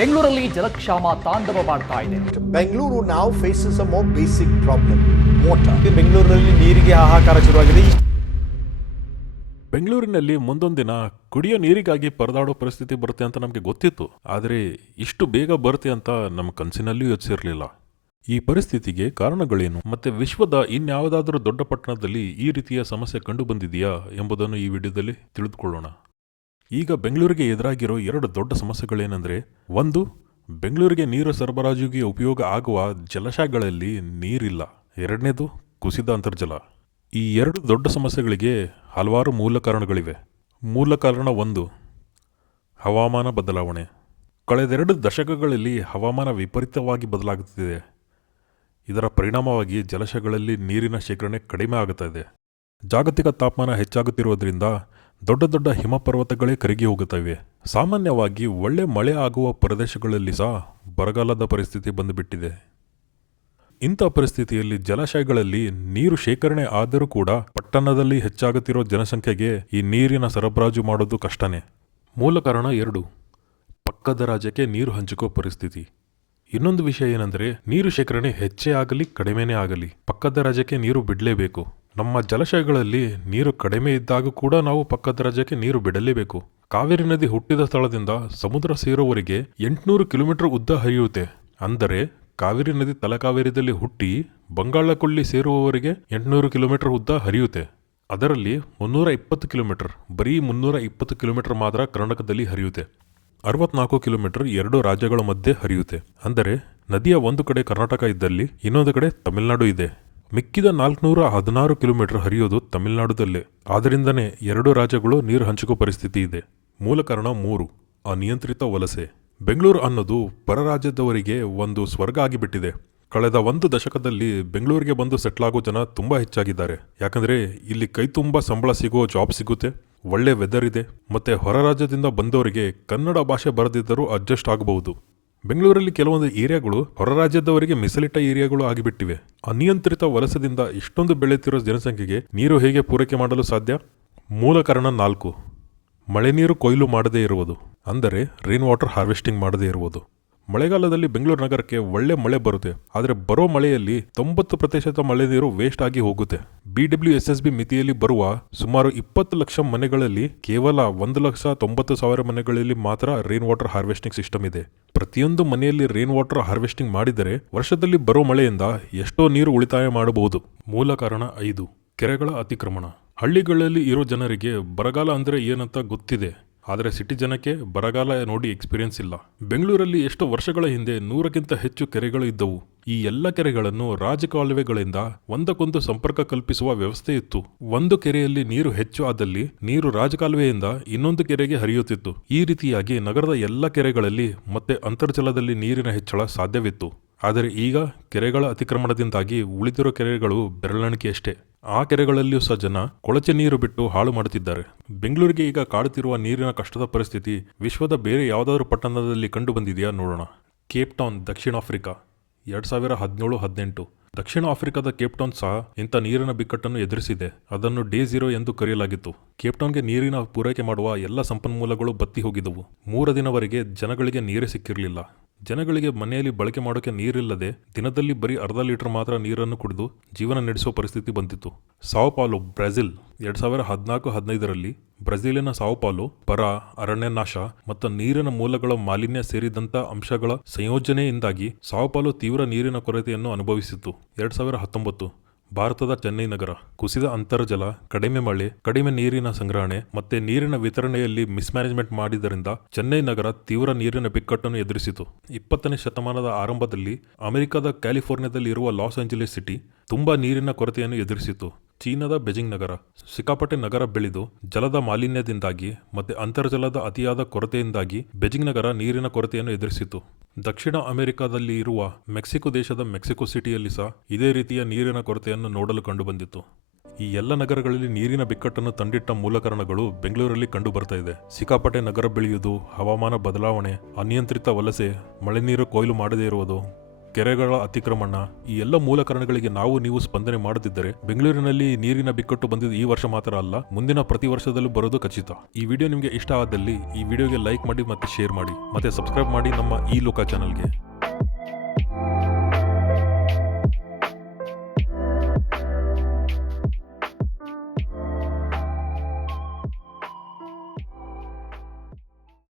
ಬೆಂಗಳೂರಲ್ಲಿ ಜಲಕ್ಷಾಮ ತಾಂಡವ ಮಾಡ್ತಾ ಇದೆ. Bengaluru now faces a more basic problem: water. ಬೆಂಗಳೂರಿನಲ್ಲಿ ನೀರಿಗೆ ಹಾಹಾಕಾರ ಶುರುವಾಗಿದೆ. ಬೆಂಗಳೂರಿನಲ್ಲಿ ಮುಂದೊಂದಿನ ಕುಡಿಯೋ ನೀರಿಗಾಗಿ ಪರದಾಡೋ ಪರಿಸ್ಥಿತಿ ಬರುತ್ತೆ ಅಂತ ನಮಗೆ ಗೊತ್ತಿತ್ತು. ಆದರೆ ಇಷ್ಟು ಬೇಗ ಬರುತ್ತೆ ಅಂತ ನಮ್ಮ ಕನಸಿನಲ್ಲೂ ಯೋಚಿಸಿರಲಿಲ್ಲ. ಈ ಪರಿಸ್ಥಿತಿಗೆ ಕಾರಣಗಳೇನು, ಮತ್ತೆ ವಿಶ್ವದ ಇನ್ಯಾವುದಾದ್ರೂ ದೊಡ್ಡ ಪಟ್ಟಣದಲ್ಲಿ ಈ ರೀತಿಯ ಸಮಸ್ಯೆ ಕಂಡು ಬಂದಿದೆಯಾ ಎಂಬುದನ್ನು ಈ ವಿಡಿಯೋದಲ್ಲಿ ತಿಳಿದುಕೊಳ್ಳೋಣ. ಈಗ ಬೆಂಗಳೂರಿಗೆ ಎದುರಾಗಿರೋ ಎರಡು ದೊಡ್ಡ ಸಮಸ್ಯೆಗಳೇನೆಂದರೆ, ಒಂದು, ಬೆಂಗಳೂರಿಗೆ ನೀರು ಸರಬರಾಜಿಗೆ ಉಪಯೋಗ ಆಗುವ ಜಲಾಶಯಗಳಲ್ಲಿ ನೀರಿಲ್ಲ. ಎರಡನೇದು, ಕುಸಿದ ಅಂತರ್ಜಲ. ಈ ಎರಡು ದೊಡ್ಡ ಸಮಸ್ಯೆಗಳಿಗೆ ಹಲವಾರು ಮೂಲ ಕಾರಣಗಳಿವೆ. ಮೂಲ ಕಾರಣ ಒಂದು, ಹವಾಮಾನ ಬದಲಾವಣೆ. ಕಳೆದೆರಡು ದಶಕಗಳಲ್ಲಿ ಹವಾಮಾನ ವಿಪರೀತವಾಗಿ ಬದಲಾಗುತ್ತಿದೆ. ಇದರ ಪರಿಣಾಮವಾಗಿ ಜಲಾಶಯಗಳಲ್ಲಿ ನೀರಿನ ಶೇಖರಣೆ ಕಡಿಮೆ ಆಗುತ್ತಾ ಇದೆ. ಜಾಗತಿಕ ತಾಪಮಾನ ಹೆಚ್ಚಾಗುತ್ತಿರುವುದರಿಂದ ದೊಡ್ಡ ದೊಡ್ಡ ಹಿಮಪರ್ವತಗಳೇ ಕರಗಿ ಹೋಗುತ್ತವೆ. ಸಾಮಾನ್ಯವಾಗಿ ಒಳ್ಳೆ ಮಳೆ ಆಗುವ ಪ್ರದೇಶಗಳಲ್ಲಿ ಸಹ ಬರಗಾಲದ ಪರಿಸ್ಥಿತಿ ಬಂದುಬಿಟ್ಟಿದೆ. ಇಂಥ ಪರಿಸ್ಥಿತಿಯಲ್ಲಿ ಜಲಾಶಯಗಳಲ್ಲಿ ನೀರು ಶೇಖರಣೆ ಆದರೂ ಕೂಡ ಪಟ್ಟಣದಲ್ಲಿ ಹೆಚ್ಚಾಗುತ್ತಿರೋ ಜನಸಂಖ್ಯೆಗೆ ಈ ನೀರಿನ ಸರಬರಾಜು ಮಾಡೋದು ಕಷ್ಟನೇ. ಮೂಲ ಕಾರಣ ಎರಡು, ಪಕ್ಕದ ರಾಜ್ಯಕ್ಕೆ ನೀರು ಹಂಚಿಕೋ ಪರಿಸ್ಥಿತಿ. ಇನ್ನೊಂದು ವಿಷಯ ಏನೆಂದರೆ, ನೀರು ಶೇಖರಣೆ ಹೆಚ್ಚೇ ಆಗಲಿ ಕಡಿಮೆನೇ ಆಗಲಿ ಪಕ್ಕದ ರಾಜ್ಯಕ್ಕೆ ನೀರು ಬಿಡಲೇಬೇಕು. ನಮ್ಮ ಜಲಾಶಯಗಳಲ್ಲಿ ನೀರು ಕಡಿಮೆ ಇದ್ದಾಗ ಕೂಡ ನಾವು ಪಕ್ಕದ ರಾಜ್ಯಕ್ಕೆ ನೀರು ಬಿಡಲೇಬೇಕು. ಕಾವೇರಿ ನದಿ ಹುಟ್ಟಿದ ಸ್ಥಳದಿಂದ ಸಮುದ್ರ ಸೇರುವವರೆಗೆ 800 ಕಿಲೋಮೀಟರ್ ಉದ್ದ ಹರಿಯುತ್ತೆ. ಅಂದರೆ ಕಾವೇರಿ ನದಿ ತಲಕಾವೇರಿದಲ್ಲಿ ಹುಟ್ಟಿ ಬಂಗಾಳಕೊಲ್ಲಿ ಸೇರುವವರೆಗೆ 800 ಕಿಲೋಮೀಟರ್ ಉದ್ದ ಹರಿಯುತ್ತೆ. ಅದರಲ್ಲಿ 320 ಕಿಲೋಮೀಟರ್, ಬರೀ 320 ಕಿಲೋಮೀಟರ್ ಮಾತ್ರ ಕರ್ನಾಟಕದಲ್ಲಿ ಹರಿಯುತ್ತೆ. 64 ಕಿಲೋಮೀಟರ್ ಎರಡು ರಾಜ್ಯಗಳ ಮಧ್ಯೆ ಹರಿಯುತ್ತೆ. ಅಂದರೆ ನದಿಯ ಒಂದು ಕಡೆ ಕರ್ನಾಟಕ ಇದ್ದಲ್ಲಿ ಇನ್ನೊಂದು ಕಡೆ ತಮಿಳುನಾಡು ಇದೆ. ಮಿಕ್ಕಿದ 416 ಕಿಲೋಮೀಟರ್ ಹರಿಯೋದು ತಮಿಳುನಾಡುದಲ್ಲೇ. ಆದ್ದರಿಂದನೇ ಎರಡು ರಾಜ್ಯಗಳು ನೀರು ಹಂಚಿಕೋ ಪರಿಸ್ಥಿತಿ ಇದೆ. ಮೂಲ ಕಾರಣ ಮೂರು, ಅನಿಯಂತ್ರಿತ ವಲಸೆ. ಬೆಂಗಳೂರು ಅನ್ನೋದು ಪರರಾಜ್ಯದವರಿಗೆ ಒಂದು ಸ್ವರ್ಗ ಆಗಿಬಿಟ್ಟಿದೆ. ಕಳೆದ ಒಂದು ದಶಕದಲ್ಲಿ ಬೆಂಗಳೂರಿಗೆ ಬಂದು ಸೆಟ್ಲ್ ಆಗೋ ಜನ ತುಂಬ ಹೆಚ್ಚಾಗಿದ್ದಾರೆ. ಯಾಕಂದರೆ ಇಲ್ಲಿ ಕೈ ತುಂಬ ಸಂಬಳ ಸಿಗೋ ಜಾಬ್ ಸಿಗುತ್ತೆ, ಒಳ್ಳೆ ವೆದರ್ ಇದೆ, ಮತ್ತು ಹೊರ ರಾಜ್ಯದಿಂದ ಬಂದವರಿಗೆ ಕನ್ನಡ ಭಾಷೆ ಬರದಿದ್ದರೂ ಅಡ್ಜಸ್ಟ್ ಆಗಬಹುದು. ಬೆಂಗಳೂರಲ್ಲಿ ಕೆಲವೊಂದು ಏರಿಯಾಗಳು ಹೊರ ರಾಜ್ಯದವರಿಗೆ ಮೀಸಲಿಟ್ಟ ಏರಿಯಾಗಳು ಆಗಿಬಿಟ್ಟಿವೆ. ಅನಿಯಂತ್ರಿತ ವಲಸದಿಂದ ಇಷ್ಟೊಂದು ಬೆಳೆಯುತ್ತಿರೋ ಜನಸಂಖ್ಯೆಗೆ ನೀರು ಹೇಗೆ ಪೂರೈಕೆ ಮಾಡಲು ಸಾಧ್ಯ? ಮೂಲ ಕಾರಣ ನಾಲ್ಕು, ಮಳೆ ನೀರು ಕೊಯ್ಲು ಮಾಡದೇ ಇರುವುದು. ಅಂದರೆ ರೈನ್ ವಾಟರ್ ಹಾರ್ವೆಸ್ಟಿಂಗ್ ಮಾಡದೇ ಇರುವುದು. ಮಳೆಗಾಲದಲ್ಲಿ ಬೆಂಗಳೂರು ನಗರಕ್ಕೆ ಒಳ್ಳೆ ಮಳೆ ಬರುತ್ತೆ, ಆದರೆ ಬರೋ ಮಳೆಯಲ್ಲಿ 90% ಮಳೆ ನೀರು ವೇಸ್ಟ್ ಆಗಿ ಹೋಗುತ್ತೆ. BWSSB ಮಿತಿಯಲ್ಲಿ ಬರುವ ಸುಮಾರು 20 ಲಕ್ಷ ಮನೆಗಳಲ್ಲಿ ಕೇವಲ 1,90,000 ಮನೆಗಳಲ್ಲಿ ಮಾತ್ರ ರೈನ್ ವಾಟರ್ ಹಾರ್ವೆಸ್ಟಿಂಗ್ ಸಿಸ್ಟಮ್ ಇದೆ. ಪ್ರತಿಯೊಂದು ಮನೆಯಲ್ಲಿ ರೈನ್ ವಾಟರ್ ಹಾರ್ವೆಸ್ಟಿಂಗ್ ಮಾಡಿದರೆ ವರ್ಷದಲ್ಲಿ ಬರೋ ಮಳೆಯಿಂದ ಎಷ್ಟೋ ನೀರು ಉಳಿತಾಯ ಮಾಡಬಹುದು. ಮೂಲ ಕಾರಣ 5, ಕೆರೆಗಳ ಅತಿಕ್ರಮಣ. ಹಳ್ಳಿಗಳಲ್ಲಿ ಇರೋ ಜನರಿಗೆ ಬರಗಾಲ ಅಂದರೆ ಏನಂತ ಗೊತ್ತಿದೆ, ಆದರೆ ಸಿಟಿ ಜನಕ್ಕೆ ಬರಗಾಲ ನೋಡಿ ಎಕ್ಸ್ಪೀರಿಯನ್ಸ್ ಇಲ್ಲ. ಬೆಂಗಳೂರಲ್ಲಿ ಎಷ್ಟು ವರ್ಷಗಳ ಹಿಂದೆ 100ಕ್ಕಿಂತ ಹೆಚ್ಚು ಕೆರೆಗಳು ಇದ್ದವು. ಈ ಎಲ್ಲ ಕೆರೆಗಳನ್ನು ರಾಜಕಾಲುವೆಗಳಿಂದ ಒಂದಕ್ಕೊಂದು ಸಂಪರ್ಕ ಕಲ್ಪಿಸುವ ವ್ಯವಸ್ಥೆ ಇತ್ತು. ಒಂದು ಕೆರೆಯಲ್ಲಿ ನೀರು ಹೆಚ್ಚು ಆದಲ್ಲಿ ನೀರು ರಾಜಕಾಲುವೆಯಿಂದ ಇನ್ನೊಂದು ಕೆರೆಗೆ ಹರಿಯುತ್ತಿತ್ತು. ಈ ರೀತಿಯಾಗಿ ನಗರದ ಎಲ್ಲ ಕೆರೆಗಳಲ್ಲಿ ಮತ್ತೆ ಅಂತರ್ಜಲದಲ್ಲಿ ನೀರಿನ ಹೆಚ್ಚಳ ಸಾಧ್ಯವಿತ್ತು. ಆದರೆ ಈಗ ಕೆರೆಗಳ ಅತಿಕ್ರಮಣದಿಂದಾಗಿ ಉಳಿದಿರೋ ಕೆರೆಗಳು ಬೆರಳೆಣಿಕೆಯಷ್ಟೇ. ಆ ಕೆರೆಗಳಲ್ಲಿಯೂ ಸಹ ಜನ ಕೊಳಚೆ ನೀರು ಬಿಟ್ಟು ಹಾಳು ಮಾಡುತ್ತಿದ್ದಾರೆ. ಬೆಂಗಳೂರಿಗೆ ಈಗ ಕಾಡುತ್ತಿರುವ ನೀರಿನ ಕಷ್ಟದ ಪರಿಸ್ಥಿತಿ ವಿಶ್ವದ ಬೇರೆ ಯಾವುದಾದ್ರೂ ಪಟ್ಟಣದಲ್ಲಿ ಕಂಡು ಬಂದಿದೆಯಾ ನೋಡೋಣ. ಕೇಪ್ ಟೌನ್, ದಕ್ಷಿಣ ಆಫ್ರಿಕಾ, 2017-18. ದಕ್ಷಿಣ ಆಫ್ರಿಕಾದ ಕೇಪ್ ಟೌನ್ ಸಹ ಇಂಥ ನೀರಿನ ಬಿಕ್ಕಟ್ಟನ್ನು ಎದುರಿಸಿದೆ. ಅದನ್ನು ಡೇ 0 ಎಂದು ಕರೆಯಲಾಗಿತ್ತು. ಕೇಪ್ ಟೌನ್ಗೆ ನೀರಿನ ಪೂರೈಕೆ ಮಾಡುವ ಎಲ್ಲ ಸಂಪನ್ಮೂಲಗಳು ಬತ್ತಿ ಹೋಗಿದ್ದವು. 3 ದಿನವರೆಗೆ ಜನಗಳಿಗೆ ನೀರೇ ಸಿಕ್ಕಿರಲಿಲ್ಲ. ಜನಗಳಿಗೆ ಮನೆಯಲ್ಲಿ ಬಳಕೆ ಮಾಡೋಕೆ ನೀರಿಲ್ಲದೆ ದಿನದಲ್ಲಿ ಬರೀ 1/2 ಲೀಟರ್ ಮಾತ್ರ ನೀರನ್ನು ಕುಡಿದು ಜೀವನ ನಡೆಸುವ ಪರಿಸ್ಥಿತಿ ಬಂದಿತ್ತು. ಸಾವೋ ಪಾಲೋ, ಬ್ರೆಜಿಲ್, 2014-15ರಲ್ಲಿ ಬ್ರೆಜಿಲಿನ ಸಾವೋ ಪಾಲೋ ಬರ, ಅರಣ್ಯನಾಶ ಮತ್ತು ನೀರಿನ ಮೂಲಗಳ ಮಾಲಿನ್ಯ ಸೇರಿದಂಥ ಅಂಶಗಳ ಸಂಯೋಜನೆಯಿಂದಾಗಿ ಸಾವೋ ಪಾಲೋ ತೀವ್ರ ನೀರಿನ ಕೊರತೆಯನ್ನು ಅನುಭವಿಸಿತು. 2019 ಭಾರತದ ಚೆನ್ನೈ ನಗರ, ಕುಸಿದ ಅಂತರ್ಜಲ, ಕಡಿಮೆ ಮಳೆ, ಕಡಿಮೆ ನೀರಿನ ಸಂಗ್ರಹಣೆ ಮತ್ತೆ ನೀರಿನ ವಿತರಣೆಯಲ್ಲಿ ಮಿಸ್ಮ್ಯಾನೇಜ್ಮೆಂಟ್ ಮಾಡಿದ್ದರಿಂದ ಚೆನ್ನೈ ನಗರ ತೀವ್ರ ನೀರಿನ ಬಿಕ್ಕಟ್ಟನ್ನು ಎದುರಿಸಿತು. 20ನೇ ಶತಮಾನದ ಆರಂಭದಲ್ಲಿ ಅಮೆರಿಕದ ಕ್ಯಾಲಿಫೋರ್ನಿಯಾದಲ್ಲಿ ಇರುವ ಲಾಸ್ ಏಂಜಲೀಸ್ ಸಿಟಿ ತುಂಬಾ ನೀರಿನ ಕೊರತೆಯನ್ನು ಎದುರಿಸಿತು. ಚೀನಾದ ಬೆಜಿಂಗ್ ನಗರ ಸಿಕ್ಕಾಪಟ್ಟೆ ನಗರ ಬೆಳೆದು ಜಲದ ಮಾಲಿನ್ಯದಿಂದಾಗಿ ಮತ್ತೆ ಅಂತರ್ಜಲದ ಅತಿಯಾದ ಕೊರತೆಯಿಂದಾಗಿ ಬೆಜಿಂಗ್ ನಗರ ನೀರಿನ ಕೊರತೆಯನ್ನು ಎದುರಿಸಿತು. ದಕ್ಷಿಣ ಅಮೆರಿಕಾದಲ್ಲಿ ಇರುವ ಮೆಕ್ಸಿಕೋ ದೇಶದ ಮೆಕ್ಸಿಕೋ ಸಿಟಿಯಲ್ಲಿ ಸಹ ಇದೇ ರೀತಿಯ ನೀರಿನ ಕೊರತೆಯನ್ನು ನೋಡಲು ಕಂಡುಬಂದಿತ್ತು. ಈ ಎಲ್ಲ ನಗರಗಳಲ್ಲಿ ನೀರಿನ ಬಿಕ್ಕಟ್ಟನ್ನು ತಂದಿಟ್ಟ ಮೂಲ ಕಾರಣಗಳು ಬೆಂಗಳೂರಲ್ಲಿ ಕಂಡು ಬರ್ತಾ ಇದೆ. ಸಿಕ್ಕಾಪಟ್ಟೆ ನಗರ ಬೆಳೆಯುವುದು, ಹವಾಮಾನ ಬದಲಾವಣೆ, ಅನಿಯಂತ್ರಿತ ವಲಸೆ, ಮಳೆ ನೀರು ಕೊಯ್ಲು ಮಾಡದೇ ಇರುವುದು, ಕೆರೆಗಳ ಅತಿಕ್ರಮಣ, ಈ ಎಲ್ಲ ಮೂಲ ಕಾರಣಗಳಿಗೆ ನೀವು ಸ್ಪಂದನೆ ಮಾಡದಿದ್ದರೆ ಬೆಂಗಳೂರಿನಲ್ಲಿ ನೀರಿನ ಬಿಕ್ಕಟ್ಟು ಬಂದಿದ್ದು ಈ ವರ್ಷ ಮಾತ್ರ ಅಲ್ಲ, ಮುಂದಿನ ಪ್ರತಿ ವರ್ಷದಲ್ಲೂ ಬರೋದು ಖಚಿತ. ಈ ವಿಡಿಯೋ ನಿಮಗೆ ಇಷ್ಟ ಆದಲ್ಲಿ ಈ ವಿಡಿಯೋಗೆ ಲೈಕ್ ಮಾಡಿ ಮತ್ತೆ ಶೇರ್ ಮಾಡಿ ಮತ್ತೆ ಸಬ್ಸ್ಕ್ರೈಬ್ ಮಾಡಿ ನಮ್ಮ ಈ ಲೋಕ ಚಾನಲ್ಗೆ.